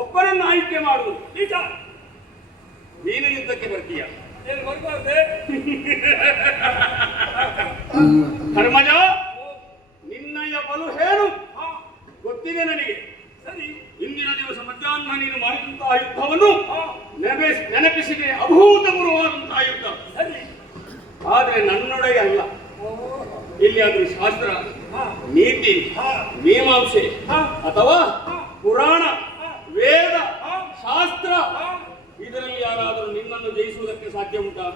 ಒಬ್ಬರನ್ನು ಆಯ್ಕೆ ಮಾಡುವುದು ನಿಜ. ನೀನು ಯುದ್ಧಕ್ಕೆ ಬರ್ತೀಯ, ಧರ್ಮಜ. ನಿನ್ನಯ ಬಲು ಹೇಳು ಗೊತ್ತಿದೆ ನನಗೆ. ಸರಿ, ಇಂದಿನ ದಿವಸ ಮಧ್ಯಾಹ್ನ ನೀನು ಮಾಡಿದಂತಹ ಯುದ್ಧವನ್ನು ನೆನಪಿಸಿದೆ. ಅಭೂತಪೂರ್ವವಾದಂತಹ ಯುದ್ಧ. ಸರಿ, ಆದ್ರೆ ನನ್ನೊಡೆಗೆ ಅಲ್ಲ. ಇಲ್ಲಿ ಅದು ಶಾಸ್ತ್ರ, ನೀತಿ, ಮೀಮಾಂಸೆ ಅಥವಾ ಪುರಾಣ, ವೇದ, ಶಾಸ್ತ್ರ, ಇದರಲ್ಲಿ ಯಾರಾದರೂ ನಿನ್ನನ್ನು ಜಯಿಸುವುದಕ್ಕೆ ಸಾಧ್ಯ ಉಂಟಾ?